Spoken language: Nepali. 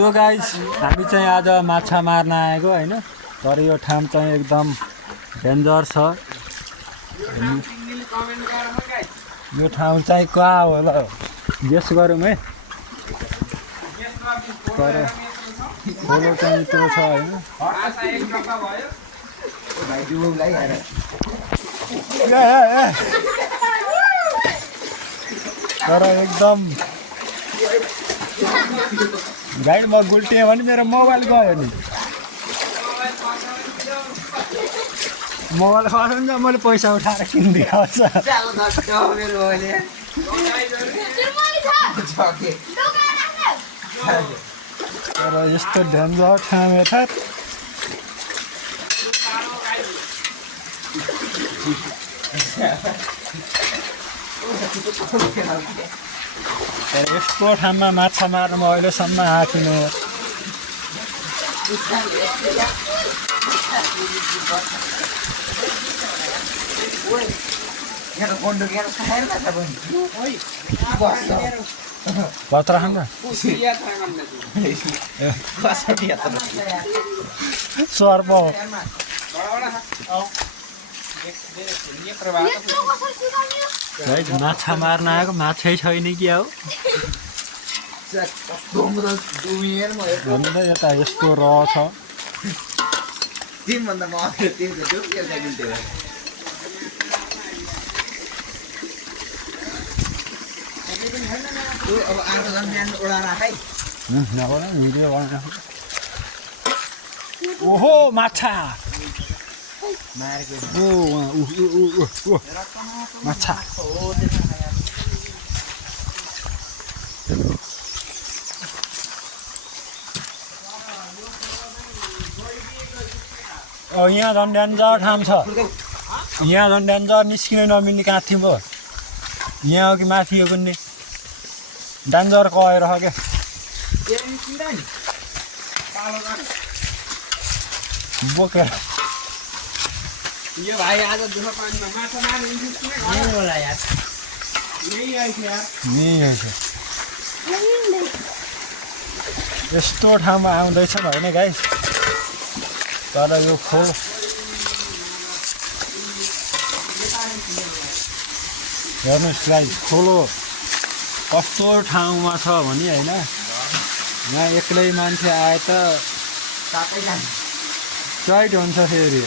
सो गाइस हामी चाहिँ आज माछा मार्न आएको हैन तर यो ठाउँ चाहिँ एकदम डेन्जर छ यो ठाउँ चाहिँ कहाँ होला गेस गरौँ है तर खोलो चाहिँ त्यो छ हैन तर एकदम गाइड म गुल्टिएँ भने मेरो मोबाइल गयो नि मोबाइल खसाल्छ मैले पैसा उठाएर किनिदिएको छ तर यस्तो डेन्जर ठाउँ यता यस्तो ठाउँमा माछा मार्न म अहिलेसम्म आएको थिइनँ पत्र खान्छ सर्प माछा मार्न आएको माछै छैन कि हो यता यस्तो छ ओहो माछा माछा यहाँ झन् डेन्जर ठाउँ छ यहाँ झन् डेन्जर निस्किन नमिल्ने कहाँ थियौँ हो यहाँ हो कि माथि हो कुन्ने डेन्जर गएर क्या बोकेर यो भाइ आज दुःख पानीमा माछा मार्न होला यार यही आइछ यस्तो ठाउँमा आउँदैछ होइन गाइस तर यो खोल हेर्नुहोस् गाइस खोलो कस्तो ठाउँमा छ भने होइन यहाँ एक्लै मान्छे आए त टाइट हुन्छ फेरि